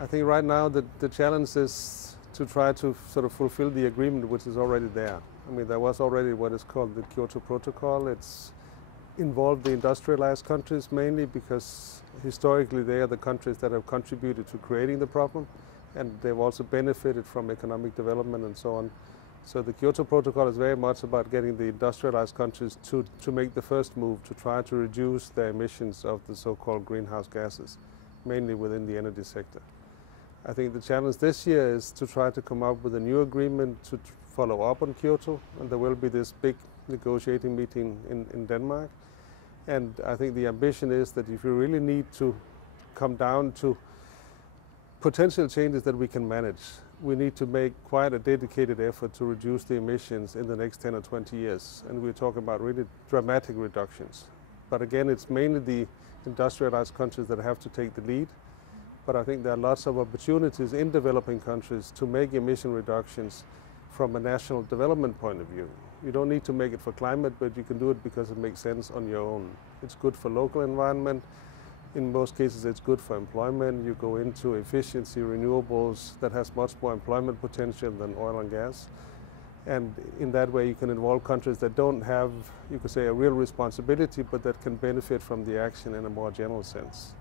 I think right now the challenge is to try to sort of fulfill the agreement which is already there. I mean, there was already what is called the Kyoto Protocol. It's involved the industrialized countries mainly because historically they are the countries that have contributed to creating the problem, and they've also benefited from economic development and so on. So the Kyoto Protocol is very much about getting the industrialized countries to make the first move to try to reduce their emissions of the so-called greenhouse gases, mainly within the energy sector. I think the challenge this year is to try to come up with a new agreement to follow up on Kyoto, and there will be this big negotiating meeting in Denmark. And I think the ambition is that if you really need to come down to potential changes that we can manage, we need to make quite a dedicated effort to reduce the emissions in the next 10 or 20 years. And we're talking about really dramatic reductions. But again, it's mainly the industrialized countries that have to take the lead. But I think there are lots of opportunities in developing countries to make emission reductions from a national development point of view. You don't need to make it for climate, but you can do it because it makes sense on your own. It's good for local environment. In most cases, it's good for employment. You go into efficiency, renewables, that has much more employment potential than oil and gas. And in that way, you can involve countries that don't have, you could say, a real responsibility, but that can benefit from the action in a more general sense.